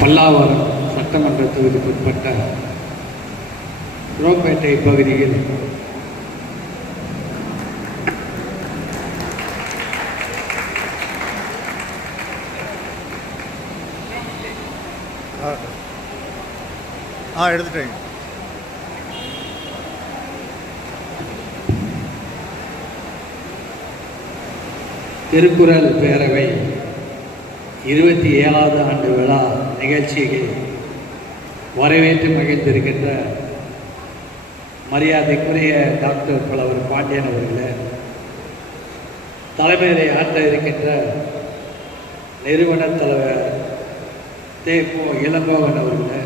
பல்லாவரம் சட்டமன்ற தொகுதிக்குட்பட்ட குரோம்பேட்டை பகுதியில் எடுத்துட்டேன். திருக்குறள் பேரவை 27வது ஆண்டு விழா நிகழ்ச்சியை வரவேற்று மகிழ்ந்திருக்கின்ற மரியாதைக்குரிய டாக்டர் புலவர் பாண்டியன் அவர்களே, தலைமையை ஆற்ற இருக்கின்ற நிறுவன தலைவர் தேப்போ இளங்கோவன் அவர்களே,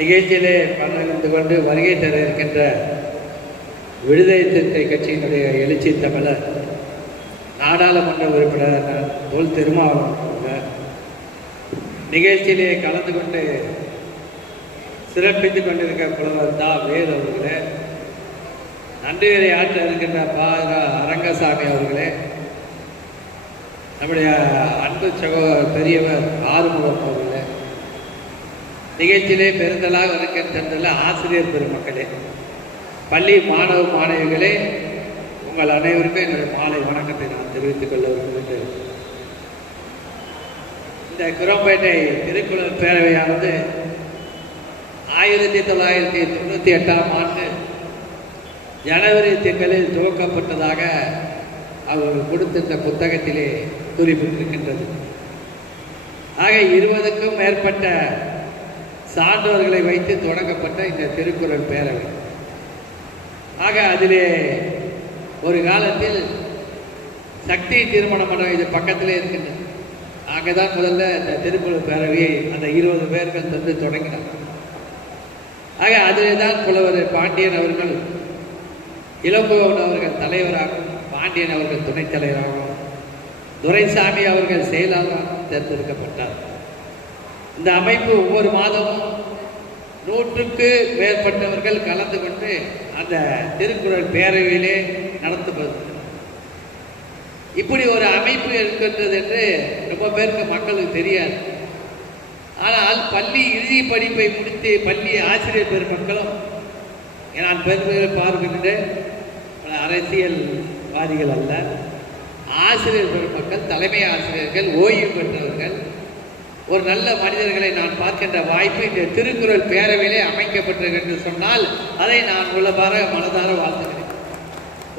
நிகழ்ச்சியிலே கலந்து கொண்டு வருகை தர இருக்கின்ற விடுதலை சிறுத்தை கட்சியினுடைய எழுச்சி தமிழர் நாடாளுமன்ற உறுப்பினர் தொல் திருமாவளவன் அவர்கள், நிகழ்ச்சியிலே கலந்து கொண்டு சிறப்பித்துக் கொண்டிருக்க புலவர் தா வேல் அவர்களே, நன்றியுரை ஆற்ற இருக்கின்ற அரங்கசாமி அவர்களே, நம்முடைய அன்பு பெரியவர் ஆறுமுகம் அவர்களே, நிகழ்ச்சியிலே பெருந்தலாக இருக்கின்ற ஆசிரியர் பெருமக்களே, பள்ளி மாணவ மாணவிகளே, உங்கள் அனைவருக்கும் என்னுடைய மாலை வணக்கத்தை நான் தெரிவித்துக் கொள்ள விரும்புகிறேன். இந்த குரோம்பேட்டை திருக்குறள் பேரவையானது 1998ஆம் ஆண்டு ஜனவரி திங்களில் துவக்கப்பட்டதாக அவர்கள் கொடுத்திருந்த புத்தகத்திலே குறிப்பிட்டிருக்கின்றது. ஆக 20க்கும் மேற்பட்ட சான்றோர்களை வைத்து தொடங்கப்பட்ட இந்த திருக்குறள் பேரவை. ஆக அதிலே ஒரு காலத்தில் சக்தி திருமண மண்டபம் இது பக்கத்திலே இருக்கின்றது. அங்கே தான் முதல்ல இந்த திருக்குறள் பேரவையை அந்த 20 பேர்கள் தந்து தொடங்கினார். ஆக அதிலே தான் புலவர் பாண்டியன் அவர்கள், இளங்கோவன் அவர்கள் தலைவராகவும், பாண்டியன் அவர்கள் துணைத் தலைவராகவும், துரைசாமி அவர்கள் செயலாளராகவும் தேர்ந்தெடுக்கப்பட்டார். இந்த அமைப்பு ஒவ்வொரு மாதமும் 100க்கு மேற்பட்டவர்கள் கலந்து கொண்டு அந்த திருக்குறள் பேரவையிலே நடத்தப்படுகிறது. இப்படி ஒரு அமைப்பு இருக்கின்றது என்று ரொம்ப பேருக்கு மக்களுக்கு தெரியாது. ஆனால் பள்ளி இறுதி படிப்பை முடித்து பள்ளி ஆசிரியர் பெருமக்களும், நான் பெருமையை பார்க்கின்ற அரசியல்வாதிகள் அல்ல, ஆசிரியர் பெருமக்கள், தலைமை ஆசிரியர்கள், ஓய்வு பெற்றவர்கள், ஒரு நல்ல மனிதர்களை நான் பார்க்கின்ற வாய்ப்பு இந்த திருக்குறள் பேரவையிலே அமைக்கப்பட்டது என்று சொன்னால் அதை நான் உள்ளபார மனதார வாழ்த்துகிறேன்.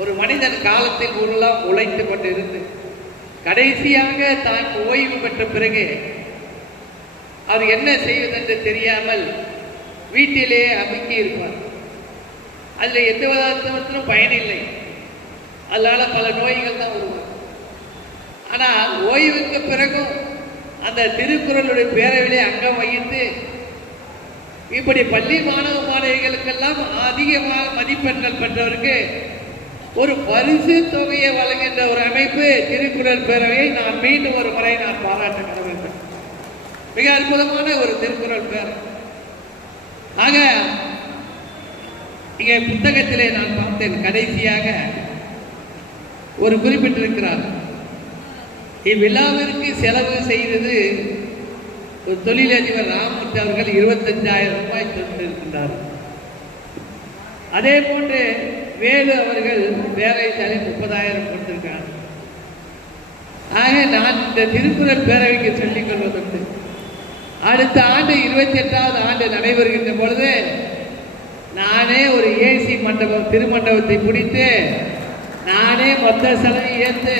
ஒரு மனிதன் காலத்தில் உருளாம் உழைத்து கொண்டிருந்து கடைசியாக தான் ஓய்வு பெற்ற பிறகு அவர் என்ன செய்வதென்று தெரியாமல் வீட்டிலே அமுக்கி இருப்பார். அதில் எந்த விதத்திலும் பயனில்லை. அதனால பல நோய்கள் தான் வருவார். ஆனால் ஓய்வுக்கு பிறகும் அந்த திருக்குறளுடைய பேரவையிலே அங்கம் வகித்து இப்படி பள்ளி மாணவ மாணவிகளுக்கெல்லாம் அதிகமாக மதிப்பெண்கள் பெற்றவருக்கு ஒரு பரிசு தொகையை வழங்குகின்ற ஒரு அமைப்பு திருக்குறள் பேரவையை நான் மீண்டும் ஒரு முறை நான் பாராட்ட வேண்டும். மிக அற்புதமான ஒரு திருக்குறள் பேரவை. ஆக இங்கே புத்தகத்திலே நான் பார்த்தேன், கடைசியாக ஒரு குறிப்பிட்டிருக்கிறார், இவ்விழாவிற்கு செலவு செய்தது ஒரு தொழிலதிபர் ராமூர்த்தி அவர்கள் 25,000 ரூபாய் தந்திருக்கின்றார். அதே போன்று வேலு அவர்கள் வேலை தலை 30,000 கொடுத்திருக்கிறார். ஆக நான் இந்த திருக்குறள் பேரவைக்கு சொல்லிக் கொள்வதற்கு அடுத்த ஆண்டு 28வது ஆண்டு நடைபெறுகின்ற பொழுது நானே ஒரு ஏசி மண்டபம் திருமண்டபத்தை பிடித்து நானே மொத்த செலவை ஏற்று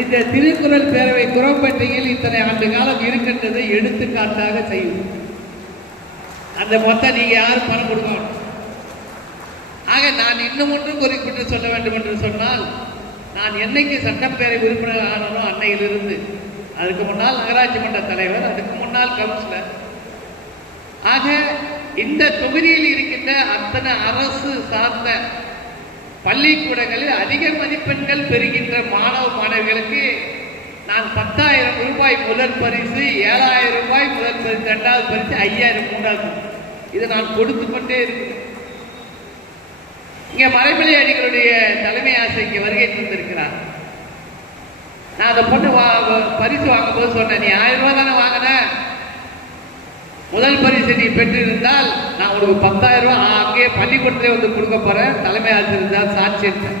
இந்த திருக்குறள் பேரவை குரோம்பேட்டையில் இத்தனை ஆண்டு காலம் இருக்கின்றதை எடுத்துக்காட்டாக செய்யும். அந்த மொத்தம் நீங்க யாரும் பணம் கொடுக்கணும். ஆக நான் இன்னும் ஒன்றும் குறிப்பிட்டு சொல்ல வேண்டும் என்று சொன்னால், நான் என்னைக்கு சட்டப்பேரவை உறுப்பினர் ஆனனோ அன்னையிலிருந்து, அதுக்கு முன்னால் நகராட்சி மன்ற தலைவர், அதுக்கு முன்னால் கவுன்சிலர், ஆக இந்த தொகுதியில் இருக்கின்ற அத்தனை அரசு சார்ந்த பள்ளிக்கூடங்களில் அதிக மதிப்பெண்கள் பெறுகின்ற மாணவ மாணவிகளுக்கு நான் 10,000 ரூபாய் முதல் பரிசு, 7,000 ரூபாய் முதல் பரிசு, 2வது பரிசு, 5,000 3வது. இதை நான் கொடுத்து கொண்டே இருக்கிறேன். இங்கே மறைமலை அடிகளுடைய தலைமை ஆசிரியர் வருகை தந்திருக்கிறார். நான் அதை பொண்ணு பரிசு வாங்கும்போது சொன்னேன், நீ 1000 ரூபா தானே வாங்கின, முதல் பரிசு நீ பெற்றிருந்தால் நான் உனக்கு 10,000 ரூபாய் அங்கேயே பள்ளிக்கூடத்திலே வந்து கொடுக்க போறேன், தலைமை ஆசிரியர் தான் சாட்சி இருக்கேன்.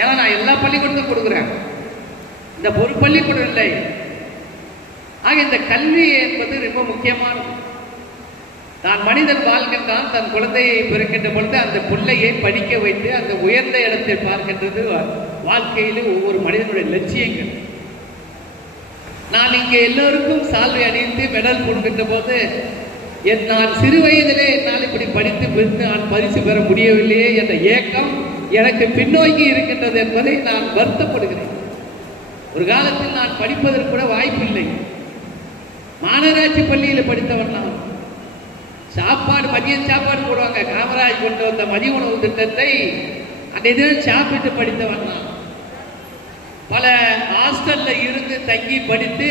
ஏன்னா நான் எல்லா பள்ளிக்கூடத்தும் கொடுக்குறேன், இந்த ஒரு பள்ளிக்கூடம் இல்லை. ஆக இந்த கல்வி என்பது ரொம்ப முக்கியமானது. தான் மனிதன் வாழ்கின்றான், தன் குழந்தையை பிறக்கின்ற பொழுது அந்த பிள்ளையை படிக்க வைத்து அந்த உயர்ந்த இடத்தை பார்க்கின்றது வாழ்க்கையில் ஒவ்வொரு மனிதனுடைய லட்சியங்கள். நான் இங்கே எல்லோருக்கும் சால்வை அணிந்து மெடல் கொடுக்கின்ற போது நான் சிறு வயதிலே என்னால் இப்படி படித்து நான் பரிசு பெற முடியவில்லையே என்ற ஏக்கம் எனக்கு பின்னோக்கி இருக்கின்றது என்பதை நான் வருத்தப்படுகிறேன். ஒரு காலத்தில் நான் படிப்பதற்கு கூட வாய்ப்பில்லை. மாநகராட்சி பள்ளியில் படித்தவன் நான். சாப்பாடு மதியம் சாப்பாடு போடுவாங்க, காமராஜ் கொண்டு வந்த மதிய உணவு திட்டத்தை அன்றைய தினம் சாப்பிட்டு படித்தவன் நான். பல ஹாஸ்டல்ல இருந்து தங்கி படித்து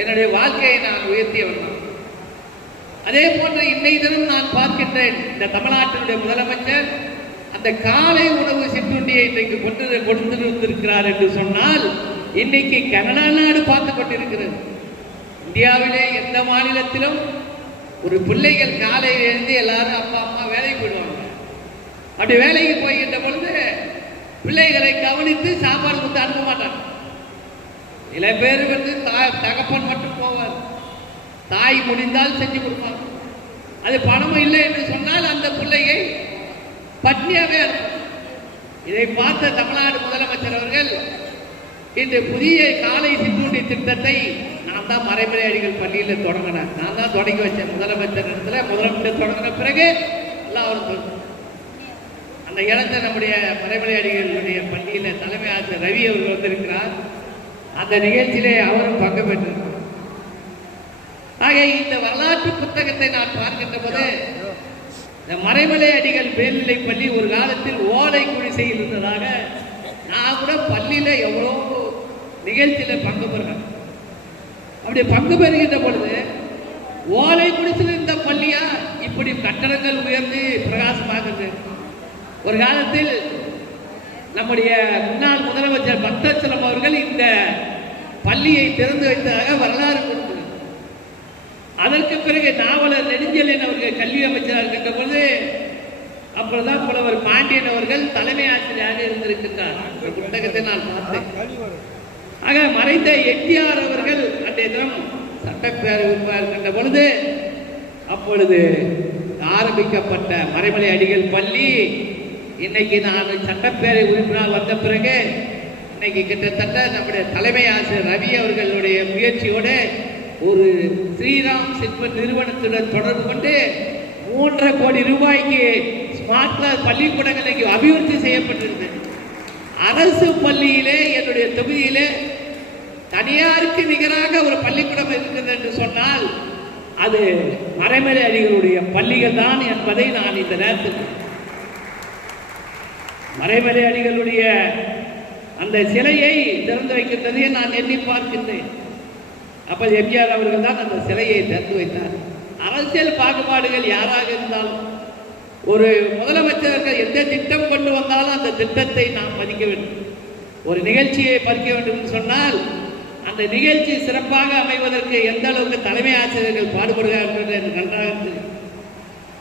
என்னுடைய வாழ்க்கையை நான் உயர்த்தியவன் நான். அதே போன்ற இன்னைய தினம் நான் பார்க்கின்றேன், இந்த தமிழ்நாட்டினுடைய முதலமைச்சர் அந்த காலை உணவு சிற்றுண்டியை இன்றைக்கு கொண்டு வந்திருக்கிறார் என்று சொன்னால் இன்னைக்கு கனடா நாடு பார்த்து கொண்டிருக்கிறது. இந்தியாவிலே எந்த மாநிலத்திலும் ஒரு பிள்ளைகள் காலையில் இருந்து எல்லாரும் அப்பா அம்மா வேலைக்கு போயிடுவாங்க. அப்படி வேலைக்கு போய்கின்ற பொழுது பிள்ளைகளை கவனித்து சாப்பாடு கொடுத்து அனுப்ப மாட்டாங்க. சில பேர் வந்து தகப்பன் மட்டும் போவார், தாய் முடிந்தால் செஞ்சு கொடுப்பாங்க. அது பணமும் இல்லை என்று சொன்னால் அந்த பிள்ளையை பட்னியாவே அனுப்பும். இதை பார்த்த தமிழ்நாடு முதலமைச்சர் அவர்கள் இந்த புதிய காலை சிற்றுண்டி திட்டத்தை நான் தான் மறைமலை அடிகள் பள்ளியில் தொடங்கினேன். நான் தான் தொடங்கி வச்சேன். முதலமைச்சர் தொடங்கின பிறகு எல்லாம் அவர் அந்த இடத்தை நம்முடைய மறைமலை அடிகளுடைய பள்ளியில் தலைமை ஆசிரியர் ரவி அவர்கள் வந்திருக்கிறார். அந்த நிகழ்ச்சியிலே அவரும் பங்கு பெற்றிருக்கிறார். ஆக இந்த வரலாற்று புத்தகத்தை நான் பார்க்கின்ற போது இந்த மறைமலை அடிகள் மேல்நிலை பள்ளி ஒரு காலத்தில் ஓலை குடிசையில் இருந்ததாக நான் கூட பள்ளியில எவ்வளோ நிகழ்ச்சியில பங்கு பெறேன். அப்படி பங்கு பெறுகின்ற பொழுது ஓலை குடிசையில் இருந்த பள்ளியா இப்படி கட்டடங்கள் உயர்ந்து பிரகாசமாகுது. ஒரு காலத்தில் நம்முடைய முன்னாள் முதலமைச்சர் பக்தச்சலம் அவர்கள் இந்த பள்ளியை திறந்து வைத்ததாக வரலாறு கொடுத்தது. அதற்கு பிறகு நாவலர் நெடுஞ்செழியன் அவர்கள் கல்வி அமைச்சராக இருக்கின்ற பொழுது அப்பொழுதுதான் புலவர் பாண்டியன் அவர்கள் தலைமை ஆசிரியராக இருந்திருக்கின்றார். அந்த புத்தகத்தை நான் பார்த்தேன். ஆக மறைந்த என்டிஆர் அவர்கள் அன்றைய தினம் சட்டப்பேரவை இருக்கின்ற பொழுது அப்பொழுது ஆரம்பிக்கப்பட்ட மறைமலை அடிகள் பள்ளி இன்னைக்கு நான் சட்டப்பேரவை உறுப்பினர் வந்த பிறகு இன்னைக்கு கிட்டத்தட்ட நம்முடைய தலைமை ஆசிரியர் ரவி அவர்களுடைய முயற்சியோடு ஒரு ஸ்ரீராம் சிற்ப நிறுவனத்துடன் தொடர்பு கொண்டு 3.5 கோடி ரூபாய்க்கு ஸ்மார்ட் கிளாஸ் பள்ளிக்கூடங்களுக்கு அபிவிருத்தி செய்யப்பட்டிருந்தது. அரசு பள்ளியிலே என்னுடைய தொகுதியிலே தனியாருக்கு நிகராக ஒரு பள்ளிக்கூடம் இருக்கிறது என்று சொன்னால் அது மறைமலை அடிகளுடைய பள்ளிகள் தான் என்பதை நான் இந்த நேரத்தில் மறைமலை அடிகளுடைய அந்த சிலையை திறந்து வைக்கின்றதை நான் எண்ணி பார்க்கின்றேன். அப்ப எம்ஜிஆர் அவர்கள் தான் அந்த சிலையை திறந்து வைத்தார். அரசியல் பாகுபாடுகள் யாராக இருந்தாலும் ஒரு முதலமைச்சர்கள் எந்த திட்டம் கொண்டு வந்தாலும் அந்த திட்டத்தை நாம் மதிக்க வேண்டும். ஒரு நிகழ்ச்சியை பறிக்க வேண்டும் என்று சொன்னால் அந்த நிகழ்ச்சி சிறப்பாக அமைவதற்கு எந்த அளவுக்கு தலைமை ஆசிரியர்கள் பாடுபடுகிறார்கள் என்று நன்றாக தெரியும்.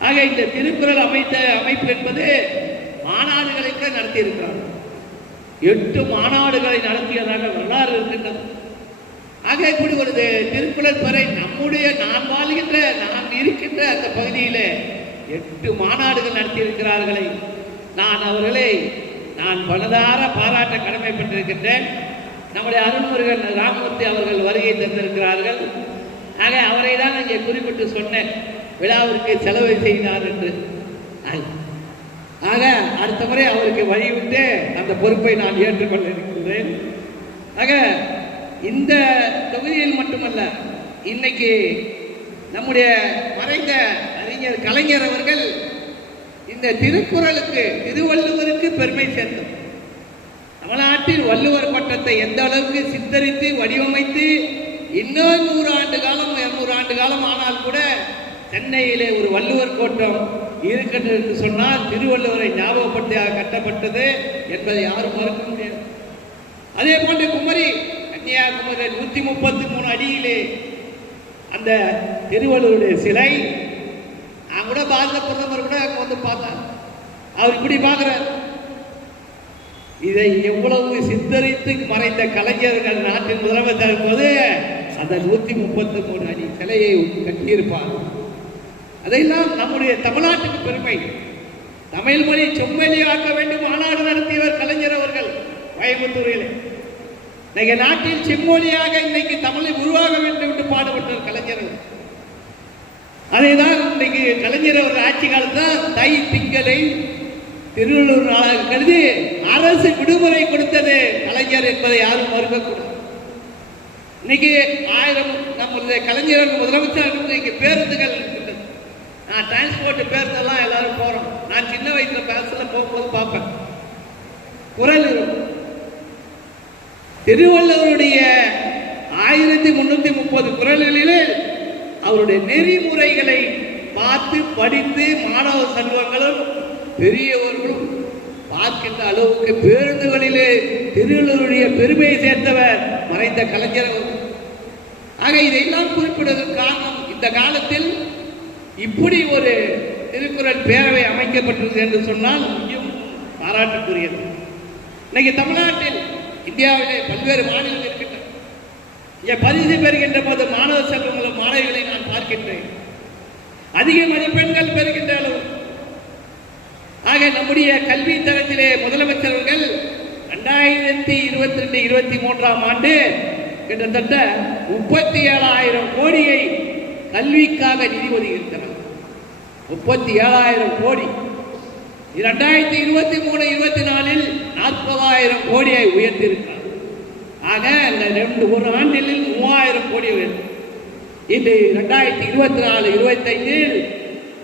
ஆக இந்த திருக்குறள் அமைப்பு என்பது மாநாடுகளை கூட நடத்தி இருக்கிறார். 8 மாநாடுகளை நடத்தியதாக வரலாறு இருக்கின்றது. ஆக இப்படி ஒரு திருக்குறள் பறை நம்முடைய நான் வாழ்கின்ற நான் இருக்கின்ற அந்த பகுதியில 8 மாநாடுகள் நடத்தியிருக்கிறார்களே நான் அவர்களை நான் பலதார பாராட்ட கடமைப்பட்டிருக்கின்றேன். நம்முடைய அருள்முருகன் ராமமூர்த்தி அவர்கள் வருகை தந்திருக்கிறார்கள். ஆக அவரை தான் இங்கே குறிப்பிட்டு சொன்னேன், விழாவிற்கு செலவு செய்தார் என்று. ஆக அடுத்த முறை அவருக்கு வழிவிட்டு அந்த பொறுப்பை நான் ஏற்றுக்கொள்ள இருக்கின்றேன். ஆக இந்த தொகுதியில் மட்டுமல்ல, இன்னைக்கு நம்முடைய மறைந்த அறிஞர் கலைஞர் அவர்கள் இந்த திருக்குறளுக்கு திருவள்ளுவருக்கு பெருமை சேர்த்தார். தமிழ்நாட்டில் வள்ளுவர் பட்டத்தை எந்த அளவுக்கு சித்தரித்து வடிவமைத்து இன்னும் 100 ஆண்டு காலம் 200 ஆண்டு காலம் ஆனால் கூட சென்னையிலே ஒரு வள்ளுவர் கோட்டம் இருக்கின்றது என்று சொன்னால் திருவள்ளுவரை ஞாபகப்படுத்தியாக கட்டப்பட்டது என்பதை யாரும் மறுக்க முடியாது. அதே போன்று குமரி கன்னியாகுமரி 133 அடியிலே அந்த அந்த திருவள்ளுவருடைய சிலை. நான் கூட பாரத பிரதமர் கூட அங்கே வந்து பார்த்தேன். அவர் இப்படி பார்க்கிறார். இதை எவ்வளவு சித்தரித்து மறைந்த கலைஞர்கள் நாட்டின் முதலமைச்சர் போது அந்த 133 அடி சிலையை கட்டியிருப்பார். அதையெல்லாம் நம்முடைய தமிழ்நாட்டுக்கு பெருமை. தமிழ் மொழி செம்மொழியாக்க வேண்டும் மாநாடு நடத்தியவர் கலைஞர் அவர்கள் கோயம்புத்தூரில். இன்னைக்கு நாட்டில் செம்மொழியாக இன்னைக்கு தமிழை உருவாக வேண்டும் என்று பாடுபட்டார் கலைஞர். அதைதான் இன்னைக்கு கலைஞர் அவர்கள் ஆட்சி காலத்தில் தை திங்களை திருவள்ளுவர் நாளாக கருதி அரசு விடுமுறை கொடுத்தது கலைஞர் என்பதை யாரும் மறுக்கக்கூடாது. இன்னைக்கு 1000 நம்முடைய கலைஞர் முதலமைச்சர் இன்னைக்கு பேருந்துகள் இருக்கின்றது. நான் டிரான்ஸ்போர்ட் பேருந்தெல்லாம் எல்லாரும் போறோம். நான் சின்ன வயசுல பேசல போகும்போது பார்ப்பேன். குரல் திருவள்ளுவருடைய 1330 குரல்களிலே அவருடைய நெறிமுறைகளை பார்த்து படித்து மாணவ செல்வங்களும் பெரியவர்களும் பார்க்கின்ற அளவுக்கு பேருந்துகளிலே திருவள்ளுவருடைய பெருமையை சேர்த்தவர் மறைந்த கலைஞர். ஆக இதையெல்லாம் குறிப்பிடுவதற்கு காரணம் இந்த காலத்தில் இப்படி ஒரு திருக்குறள் பேரவை அமைக்கப்பட்டது என்று சொன்னால் மிகவும் பாராட்டுக்குரியது. இன்னைக்கு தமிழ்நாட்டில் இந்தியாவிலே பல்வேறு மாநிலங்கள் இருக்கின்றன. இங்கே பரிசு பெறுகின்ற போது மாணவ செல்வங்களும் மாணவிகளை நான் பார்க்கின்றேன். அதிக மதிப்பெண்கள் பெறுகின்ற அளவு. ஆக நம்முடைய கல்வி தரத்திலே முதலமைச்சர்கள் 2022-23 ஆண்டு கிட்டத்தட்ட 37,000 கோடியை கல்விக்காக நிதி ஒதுக்கியிருக்கிறார். 37,000 கோடி. 2023-24 40,000 கோடியை உயர்த்தியிருக்கிறார். ஆக இந்த ஒரு ஆண்டில் 3,000 கோடி உயர்த்தி இது 2024-25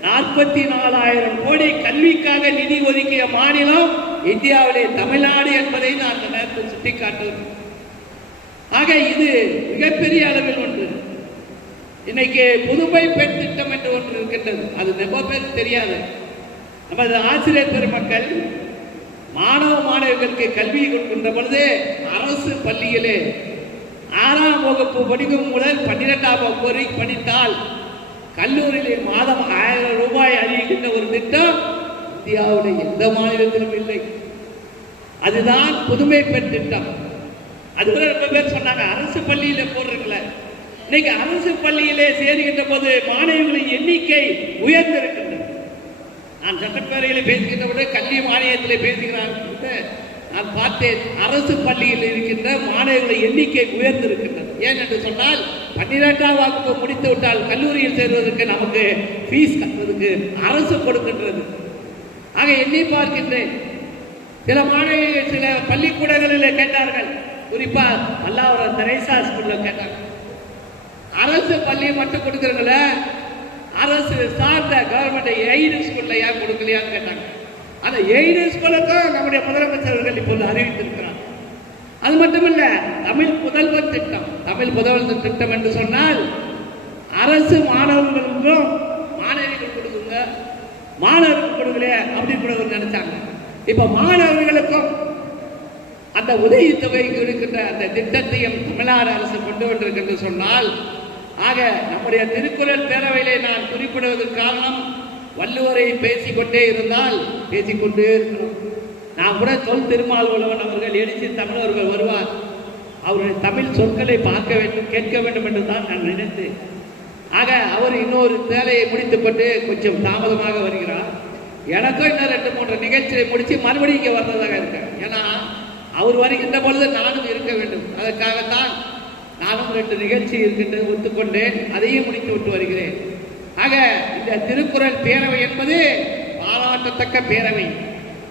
44,000 கோடி கல்விக்காக நிதி ஒதுக்கிய மாநிலம் இந்தியாவிலே தமிழ்நாடு என்பதை நான் அந்த நேரத்தில் சுட்டிக்காட்டுகிறேன். ஆக இது மிகப்பெரிய அளவில் ஒன்று. இன்னைக்கு புதுமை பெண் திட்டம் என்று ஒன்று இருக்கின்றது. அது ரொம்ப பேருக்கு தெரியாது. நமது ஆசிரியர் பெருமக்கள் மாணவ மாணவர்களுக்கு கல்வி கொடுக்கின்ற பொழுது அரசு பள்ளியிலே 6ஆம் வகுப்பு படிக்கும் முதல் 12ஆம் வகுப்பு வரை படித்தால் கல்லூரியிலே மாதம் 1000 ரூபாய் அறிவிக்கின்ற ஒரு திட்டம் இந்தியாவுடைய எந்த மாநிலத்திலும் இல்லை. அதுதான் புதுமை பெண் திட்டம். அது கூட ரொம்ப பேர் சொன்னாங்க அரசு பள்ளியில போடுறீங்கள. இன்னைக்கு அரசு பள்ளியிலே சேருகின்ற போது மாணவிகளின் எண்ணிக்கை உயர்ந்திருக்கின்றது. நான் சட்டப்பேரவையில் பேசுகின்ற போது கல்வி மானியத்தில் பேசுகிறார் நான் பார்த்தேன். அரசு பள்ளியில் இருக்கின்ற மாணவர்களின் எண்ணிக்கை உயர்ந்திருக்கின்றது. ஏன் என்று சொன்னால் 12ஆம் வகுப்பு முடித்து விட்டால் கல்லூரியில் சேர்வதற்கு நமக்கு ஃபீஸ் கட்டுறதுக்கு அரசு கொடுக்கின்றது. ஆக எண்ணி பார்க்கின்றேன். சில மாணவிகள் சில பள்ளிக்கூடங்களில் கேட்டார்கள். குறிப்பா பல்லாவரம் தெரேசா ஸ்கூல்ல கேட்டாங்க, அரசு பள்ளியை மட்டும் கொடுக்குறீங்கள, அரசு சார்ந்த கவர்மெண்ட் எய்டு ஸ்கூல்ல ஏன் கொடுக்கலையான்னு கேட்டாங்க. அந்த எய்டு ஸ்கூலுக்கும் நம்முடைய முதலமைச்சர்கள் இப்போது அறிவித்திருக்கிறார். அது மட்டுமல்ல, தமிழ் புதல்வர் திட்டம். தமிழ் புதல்வர் திட்டம் என்று சொன்னால் அரசு மாணவர்களுக்கும் மாணவிகள் கொடுக்குங்க, மாணவர்கள் கொடுக்கல அப்படின்னு கூட நினைச்சாங்க. இப்ப மாணவர்களுக்கும் அந்த உதவித்தொகை இருக்கின்ற அந்த திட்டத்தையும் தமிழ்நாடு அரசு கொண்டு வந்திருக்கிறது சொன்னால், ஆக நம்முடைய திருக்குறள் பேரவையிலே நான் குறிப்பிடுவதற்கு காரணம், வள்ளுவரை பேசிக்கொண்டே இருந்தால் பேசிக்கொண்டே இருக்கணும். நான் கூட சொல் திருமாவளவன் அவர்கள் எழுச்சி தமிழர்கள் வருவார், அவருடைய தமிழ் சொற்களை பார்க்க வேண்டும் கேட்க வேண்டும் என்று தான் நான் நினைத்தேன். ஆக அவர் இன்னொரு வேலையை முடித்துக்கொண்டு கொஞ்சம் தாமதமாக வருகிறார். எனக்கும் இன்னும் 2-3 நிகழ்ச்சியை முடித்து மறுபடியும் இங்கே வர்றதாக இருக்கேன். ஏன்னா அவர் வருகின்ற பொழுது நானும் இருக்க வேண்டும். அதற்காகத்தான் நானும் 2 நிகழ்ச்சி இருக்கின்றது ஒத்துக்கொண்டேன். அதையும் முடித்து விட்டு வருகிறேன். ஆக இந்த திருக்குறள் பேரவை என்பது பாராட்டத்தக்க பேரவை.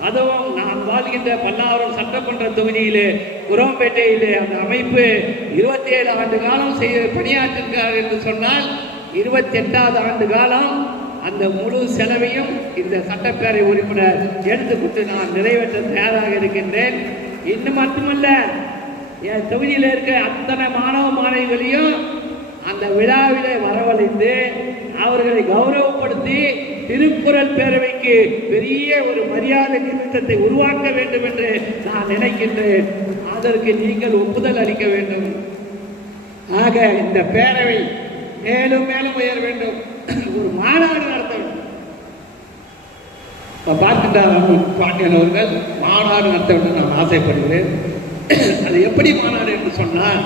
அதுவும் நான் வாழ்கின்ற பல்லாவரம் சட்டமன்ற தொகுதியிலே குரோம்பேட்டையிலே அந்த அமைப்பு 27 ஆண்டு காலம் பணியாற்றிருக்கிறார் என்று சொன்னால் 28வது ஆண்டு காலம் அந்த முழு செலவையும் இந்த சட்டப்பேரவை உறுப்பினர் எடுத்துக்கொண்டு நான் நிறைவேற்ற தயாராக இருக்கின்றேன். இன்னும் மட்டுமல்ல, என் தொகுதியில் இருக்க அத்தனை மாணவ மாணவிகளையும் அந்த விழாவிலே வரவழைத்து அவர்களை கௌரவப்படுத்தி திருக்குறள் பேரவைக்கு பெரிய ஒரு மரியாதை நிமித்தத்தை உருவாக்க வேண்டும் என்று நான் நினைக்கின்றேன். அதற்கு நீங்கள் ஒப்புதல் அளிக்க வேண்டும். ஆக இந்த பேரவை மேலும் மேலும் உயர வேண்டும். ஒரு மாநாடு நடத்த வேண்டும். பார்த்துட்டார் பாண்டியன் அவர்கள் மாநாடு நடத்த வேண்டும் நான் ஆசைப்படுகிறேன். அது எப்படி மாநாடு என்று சொன்னால்,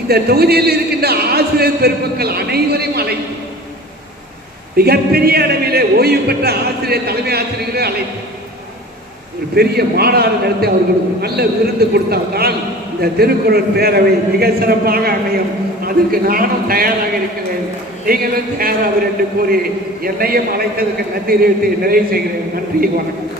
இந்த தொகுதியில் இருக்கின்ற ஆசிரியர் பெருமக்கள் அனைவரையும் அழைத்து, மிகப்பெரிய அளவிலே ஓய்வு பெற்ற ஆசிரியர் தலைமை ஆசிரியர்களை அழைத்து ஒரு பெரிய மாநாடு நடத்தி அவர்களுக்கு நல்ல விருந்து கொடுத்தால்தான் இந்த திருக்குறள் பேரவை மிக சிறப்பாக அமையும். அதுக்கு நானும் தயாராக இருக்கிறேன், நீங்களும் தயாராக என்று கூறி என்னையும் அழைத்ததுக்கு நன்றி தெரிவித்து நிறைவு செய்கிறேன். நன்றி, வணக்கம்.